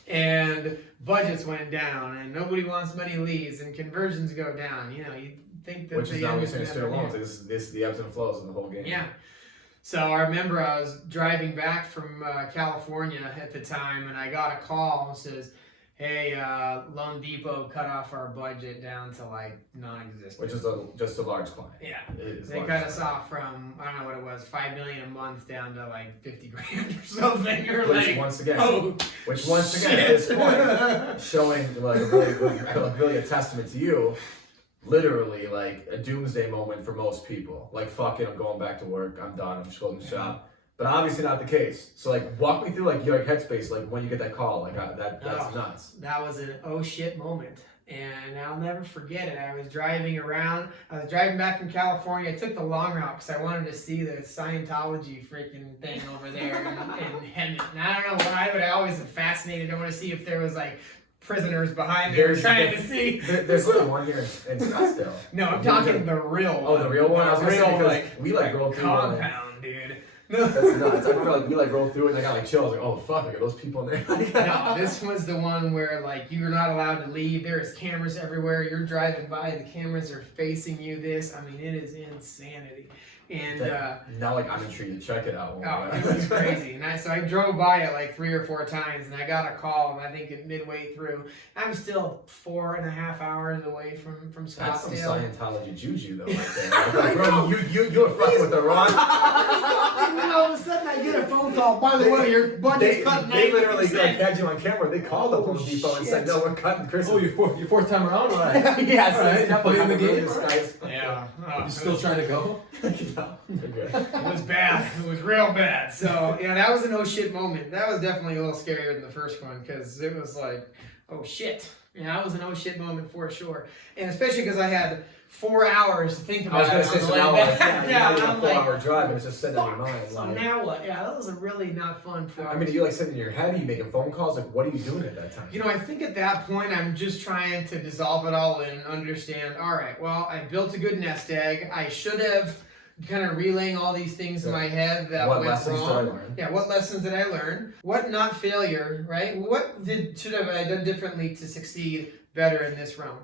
And budgets went down, and nobody wants many leads, and conversions go down. You think that which is not saying student loans. This is the ebbs and flows in the whole game. Yeah. So I remember I was driving back from California at the time, and I got a call that says, hey, Loan Depot cut off our budget down to like non-existent. Which is just a large client. Yeah. They cut us off from, I don't know what it was, $5 million a month down to like 50 grand or something. Which once again at this point, showing like really a testament to you, literally like a doomsday moment for most people. Like, fuck it, I'm going back to work, I'm done, I'm just closing shop. But obviously not the case. So like, walk me through like your headspace, like when you get that call, like that's nuts. That was an oh shit moment, and I'll never forget it. I was driving back from California. I took the long route because I wanted to see the Scientology freaking thing over there in Hendon. And I don't know why, but I always am fascinated. I want to see if there was like prisoners behind there trying to see. There's one here in Scottsdale. No, I'm talking the real one. Oh, the real one? I was real, like, we like rolled through compound, dude. That's nuts. I remember we rolled through it and I got like chills. Like, oh fuck, I got those people in there. No, this was the one where like you're not allowed to leave. There's cameras everywhere. You're driving by, the cameras are facing you. I mean, it is insanity. And now, like, I'm intrigued to check it out. It was crazy. And so I drove by it like 3 or 4 times, and I got a call. And I think midway through, I'm still 4.5 hours away from Scottsdale. That's some Scientology juju, though, right there. Like, bro, you're fucking with the wrong. And then all of a sudden, I get a phone call. By the way, your budget's cut 90%. They literally had you on camera. They called up Home Depot and said, "No, we're cutting Chris." Oh, your fourth time around, right? Yes, definitely in the game. Yeah. You still trying to go? It was bad. It was real bad. So, that was an oh shit moment. That was definitely a little scarier than the first one because it was like, oh shit. That was an oh shit moment for sure. And especially because I had 4 hours to think about it. I was going to say, so now, I'm like, 4-hour drive and it's just sitting in your mind. So now what? Yeah, that was a really not fun 4 hours. I mean, are you like sitting in your head? Are you making phone calls? Like, what are you doing at that time? I think at that point, I'm just trying to dissolve it all and understand, all right, well, I built a good nest egg. I should have kind of relaying all these things in my head that what went lessons wrong. did I learn? Yeah, what lessons did I learn? What not failure, right? What should have I done differently to succeed better in this realm?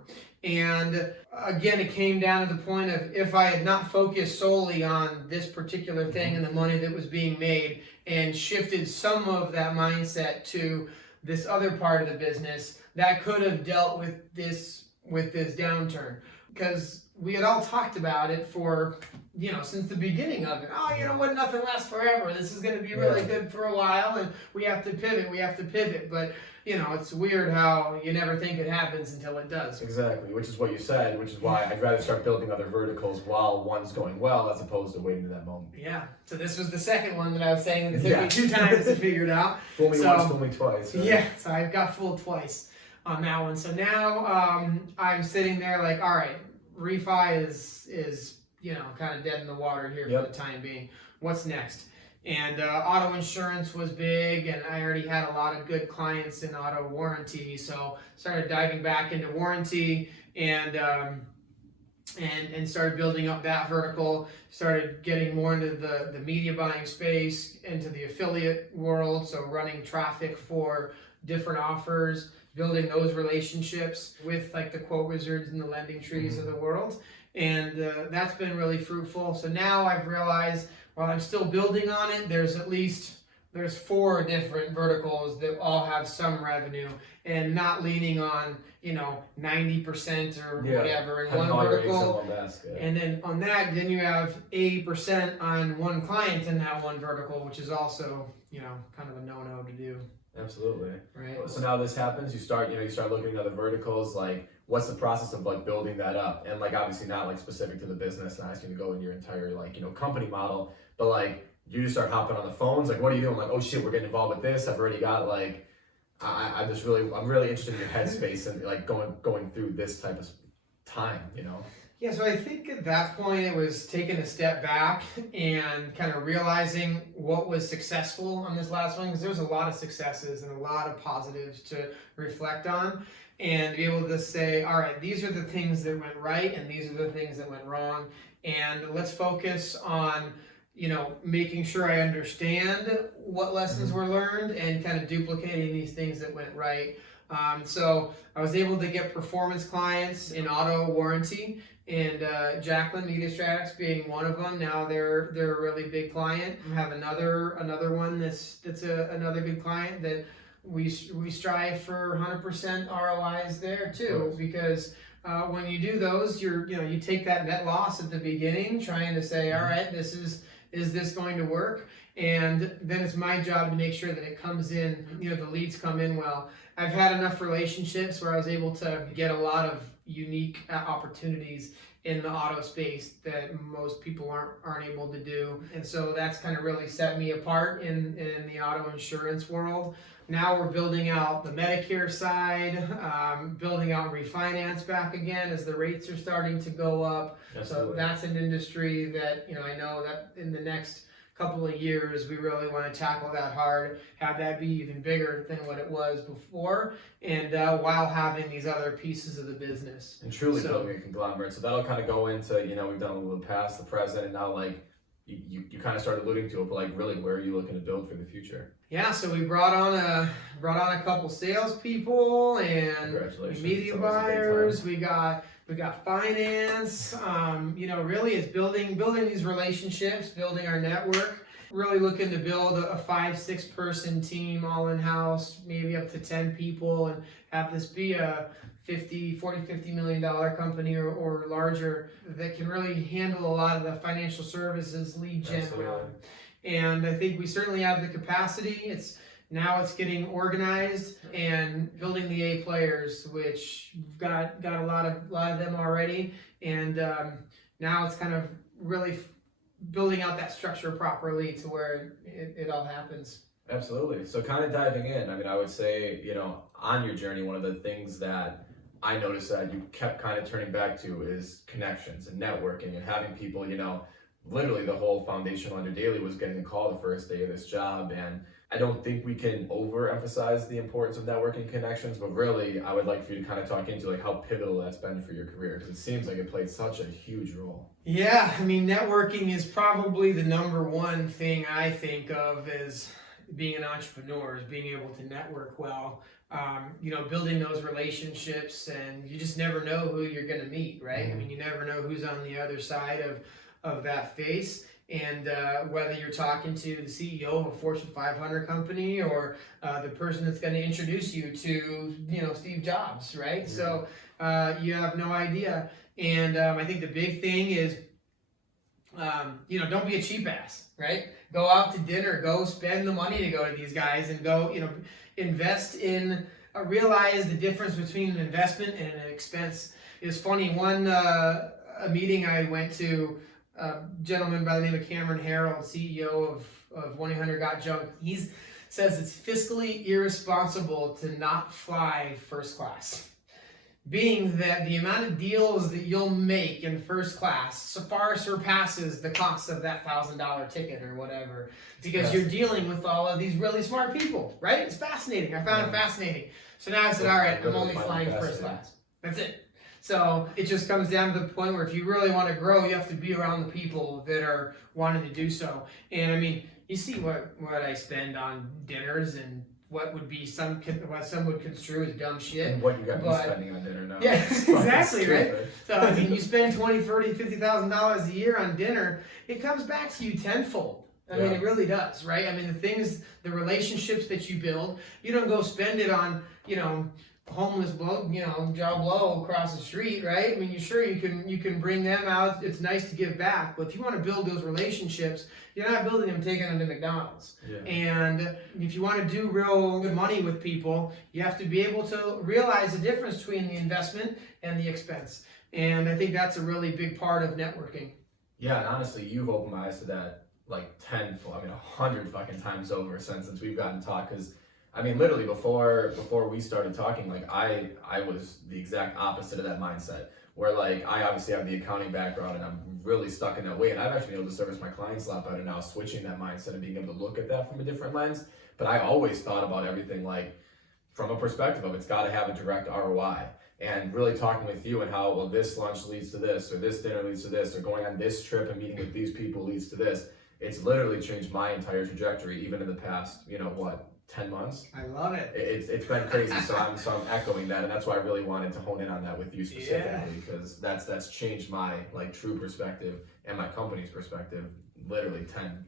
And again, it came down to the point of if I had not focused solely on this particular thing and the money that was being made and shifted some of that mindset to this other part of the business, that could have dealt with this downturn. Because we had all talked about it for, since the beginning of it. Oh, you know what? Nothing lasts forever. This is going to be really good for a while, and we have to pivot. But, it's weird how you never think it happens until it does. Exactly, which is what you said, which is why I'd rather start building other verticals while one's going well as opposed to waiting to that moment. Yeah. So this was the second one that I was saying that it took me 2 times to figure it out. Fool me once, fool me twice. Right? Yeah, so I got fooled twice on that one. So now I'm sitting there like, all right, refi is kind of dead in the water here for the time being. What's next? And auto insurance was big, and I already had a lot of good clients in auto warranty, so started diving back into warranty, and and started building up that vertical, started getting more into the media buying space, into the affiliate world, so running traffic for different offers, building those relationships with like the quote wizards and the lending trees of the world. And that's been really fruitful. So now I've realized while I'm still building on it, there's 4 different verticals that all have some revenue, and not leaning on 90% or whatever in one vertical. And then on that, then you have 80% on one client in that one vertical, which is also kind of a no-no to do. Absolutely. Right. So now this happens, you start looking at other verticals, like what's the process of like building that up? And like obviously not like specific to the business and asking to go in your entire like, company model, but like you just start hopping on the phones, like what are you doing? Like, oh shit, we're getting involved with this. I've already got like, I'm really interested in your headspace and like going through this type of time, Yeah, so I think at that point it was taking a step back and kind of realizing what was successful on this last one, because there was a lot of successes and a lot of positives to reflect on, and be able to say, all right, these are the things that went right and these are the things that went wrong, and let's focus on making sure I understand what lessons were learned and kind of duplicating these things that went right. So I was able to get performance clients in auto warranty, and Jacqueline Media Stratics being one of them. Now they're a really big client. I have another one that's another good client that we strive for 100% ROIs there too, because when you do those, you take that net loss at the beginning, trying to say, all right, is this going to work? And then it's my job to make sure that it comes in, the leads come in well. I've had enough relationships where I was able to get a lot of unique opportunities in the auto space that most people aren't able to do. And so that's kind of really set me apart in the auto insurance world. Now we're building out the Medicare side, building out refinance back again as the rates are starting to go up. Absolutely. So that's an industry that, I know that in the next couple of years, we really want to tackle that hard, have that be even bigger than what it was before, and while having these other pieces of the business. And truly building a conglomerate. So that'll kind of go into, we've done a little past, the present, and now like, you kind of started alluding to it, but like really, where are you looking to build for the future? Yeah, so we brought on a couple salespeople and media buyers. We got finance. Really it's building these relationships, building our network. Really looking to build a 5-6 person team all in house, maybe up to 10 people, and have this be a $50 million company or larger that can really handle a lot of the financial services lead gen. And I think we certainly have the capacity. It's getting organized and building the A players, which we've got a lot of them already. And now it's kind of really building out that structure properly to where it all happens. Absolutely. So kind of diving in, I would say, on your journey, one of the things that I noticed that you kept kind of turning back to is connections and networking and having people, literally the whole foundation on your daily was getting a call the first day of this job. And I don't think we can overemphasize the importance of networking connections, but really I would like for you to kind of talk into like how pivotal that's been for your career, because it seems like it played such a huge role. Yeah, networking is probably the number one thing I think of as being an entrepreneur, is being able to network well. Building those relationships, and you just never know who you're going to meet, right? You never know who's on the other side of that face. And whether you're talking to the CEO of a Fortune 500 company or the person that's going to introduce you to, Steve Jobs, right? So you have no idea. And I think the big thing is, don't be a cheap ass, right? Go out to dinner, go spend the money to go to these guys, and go, invest in, realize the difference between an investment and an expense. It's funny, a meeting I went to, a gentleman by the name of Cameron Harold, CEO of 1-800-GOT-JUNK, he says it's fiscally irresponsible to not fly first class. Being that the amount of deals that you'll make in first class far surpasses the cost of that $1,000 ticket or whatever, because you're dealing with all of these really smart people, right? It's fascinating. I found it fascinating. So now I said, all right, I'm only flying first class. That's it. So it just comes down to the point where if you really want to grow, you have to be around the people that are wanting to do so. And I mean, you see what I spend on dinners and what would be what some would construe as dumb shit. And what you got me spending on dinner now. Yeah, exactly, right? Stupid. So I mean, you spend $20,000, $30,000, $50,000 a year on dinner, it comes back to you tenfold. I mean, it really does, right? I mean, the relationships that you build, you don't go spend it on, homeless bloke, Joe Blow across the street, right? I mean, you can bring them out. It's nice to give back, but if you want to build those relationships, you're not building them taking them to McDonald's. Yeah. And if you want to do real good money with people, you have to be able to realize the difference between the investment and the expense. And I think that's a really big part of networking. Yeah, and honestly, you've opened my eyes to that like 100 fucking times over since we've gotten to talk. Because I mean, literally before we started talking, like I was the exact opposite of that mindset. Where like I obviously have the accounting background and I'm really stuck in that way, and I've actually been able to service my clients a lot better now, switching that mindset and being able to look at that from a different lens. But I always thought about everything like from a perspective of it's got to have a direct ROI. And really talking with you and how, well, this lunch leads to this, or this dinner leads to this, or going on this trip and meeting with these people leads to this. It's literally changed my entire trajectory, even in the past, 10 months. I love it. It's been crazy. So I'm echoing that, and that's why I really wanted to hone in on that with you specifically, because that's changed my like true perspective and my company's perspective literally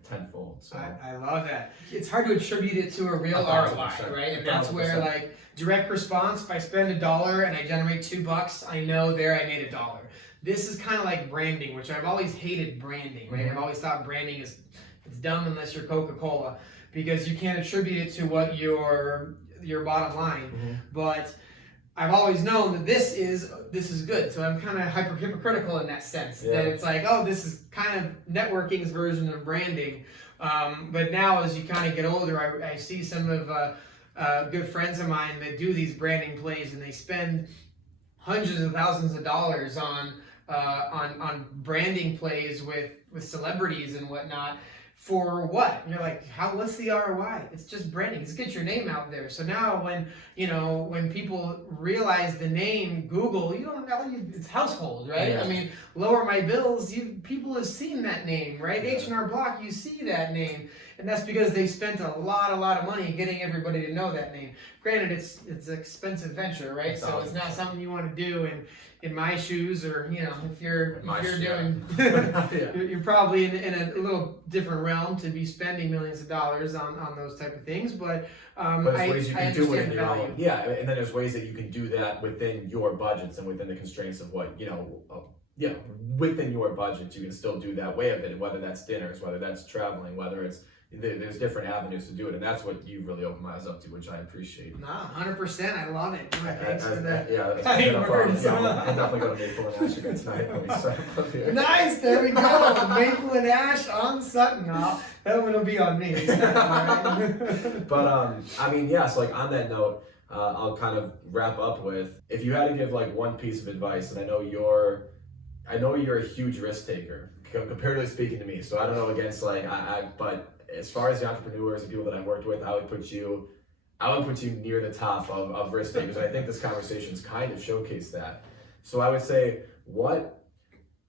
tenfold. So I love that. It's hard to attribute it to a real ROI, right? And that's where like direct response, if I spend $1 and I generate $2, I know there I made $1. This is kind of like branding, which I've always hated branding, right? I've always thought branding is dumb unless you're Coca-Cola, because you can't attribute it to what your bottom line. But I've always known that this is good. So I'm kind of hypocritical in that sense. Yeah. That it's like, oh, this is kind of networking's version of branding. But now as you kind of get older, I see some of good friends of mine that do these branding plays, and they spend hundreds of thousands of dollars on branding plays with celebrities and whatnot. For what? And you're like, what's the ROI? It's just branding. It's get your name out there. So now when people realize the name Google, you don't know, it's household, right? Yeah. I mean, Lower My Bills, people have seen that name, right? Yeah. H&R Block, you see that name. And that's because they spent a lot of money getting everybody to know that name. Granted, it's an expensive venture, right? So it's not something you want to do in my shoes, or if you're doing, you're probably in a little different realm to be spending millions of dollars on those type of things. But there's ways you can do it in your value. own. Yeah, and then there's ways that you can do that within your budgets and within the constraints of what within your budget, you can still do that way of it. And whether that's dinners, whether that's traveling, whether it's there's different avenues to do it, and that's what you really opened my eyes up to, which I appreciate. No, 100%. I love it. Thanks for that. Yeah, I'm definitely going to Maple and Ash again tonight. Nice, there we go. Maple and Ash on Sutton. That one will be on me. But I mean, yeah. So like on that note, I'll kind of wrap up with, if you had to give like one piece of advice, and I know you're a huge risk taker, comparatively speaking to me. So I don't know against but as far as the entrepreneurs and people that I've worked with, I would put you near the top of risk takers. I think this conversation's kind of showcased that. So I would say,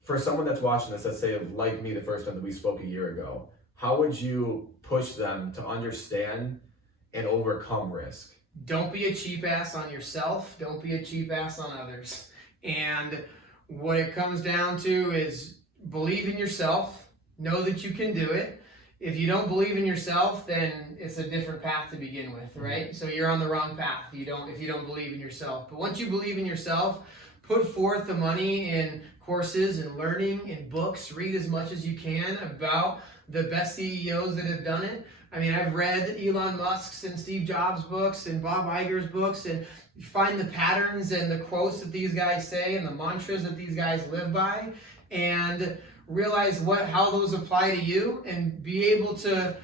for someone that's watching this, let's say like me the first time that we spoke a year ago, how would you push them to understand and overcome risk? Don't be a cheap ass on yourself. Don't be a cheap ass on others. And what it comes down to is believe in yourself. Know that you can do it. If you don't believe in yourself, then it's a different path to begin with, right? So you're on the wrong path if you don't believe in yourself. But once you believe in yourself, put forth the money in courses and learning, in books. Read as much as you can about the best CEOs that have done it. I mean, I've read Elon Musk's and Steve Jobs' books and Bob Iger's books, and you find the patterns and the quotes that these guys say and the mantras that these guys live by, and realize how those apply to you, and be able to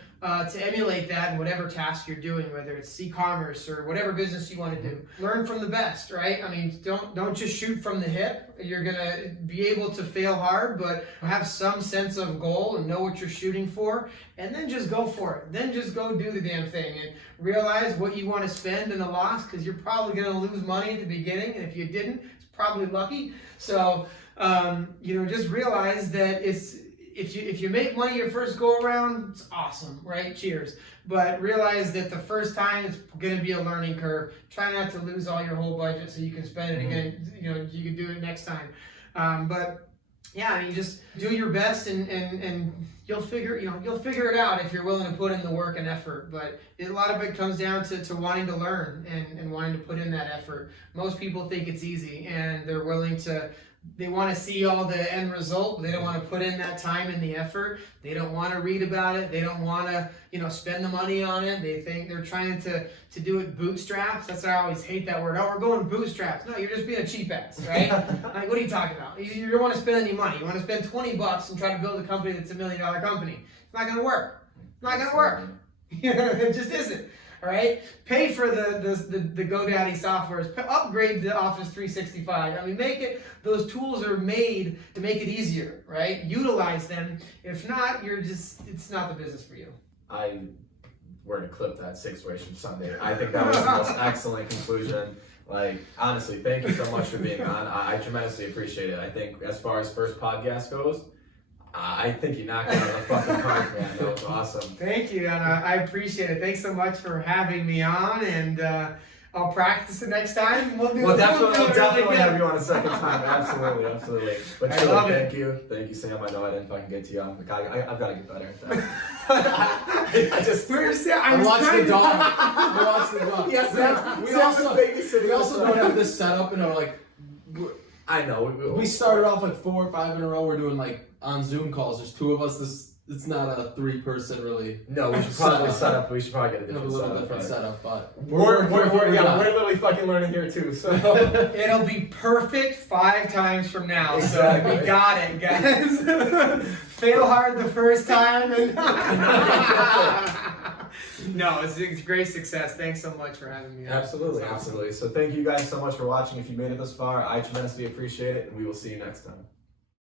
emulate that in whatever task you're doing, whether it's e-commerce or whatever business you want to do. Learn from the best, right? I mean, don't just shoot from the hip. You're gonna be able to fail hard, but have some sense of goal and know what you're shooting for, and then just go for it. Then just go do the damn thing and realize what you want to spend in a loss, because you're probably gonna lose money at the beginning, and if you didn't, it's probably lucky. So, just realize that if you make money your first go around, it's awesome, right? Cheers. But realize that the first time it's going to be a learning curve. Try not to lose all your whole budget so you can spend it again. You can do it next time. But yeah, just do your best and you'll figure it out if you're willing to put in the work and effort. But a lot of it comes down to wanting to learn and wanting to put in that effort. Most people think it's easy and they want to see all the end result, but they don't want to put in that time and the effort. They don't want to read about it. They don't want to, spend the money on it. They think they're trying to do it bootstraps. That's why I always hate that word. Oh, we're going bootstraps. No, you're just being a cheap ass, right? Like, what are you talking about? You don't want to spend any money. You want to spend $20 and try to build a company that's $1 million company. It's not going to work. It's not going to work. It just isn't. All right, pay for the GoDaddy softwares. Upgrade to Office 365. I mean, those tools are made to make it easier, right? Utilize them. If not, it's not the business for you. We're gonna clip that situation someday. I think that was the most excellent conclusion. Like, honestly, thank you so much for being on. I tremendously appreciate it. I think as far as first podcast goes, I think you knocked it out of the fucking park, man. That was awesome. Thank you, and I appreciate it. Thanks so much for having me on, and I'll practice it next time. We'll definitely have you on a second time. Absolutely. But truly, thank you, Sam. I know I didn't fucking get to you. I've got to get better at that. I watched the dog. Yes, we also don't have this set up, and we're like, I know. We started off like 4 or 5 in a row. We're doing like on Zoom calls. There's 2 of us. It's not a 3-person really. No, we should probably set up. We should probably get a different setup. But we're literally fucking learning here too. So it'll be perfect 5 times from now. Exactly. So we got it, guys. Fail hard the first time. And no, it's great success. Thanks so much for having me. Absolutely. So thank you guys so much for watching. If you made it this far, I tremendously appreciate it, and we will see you next time.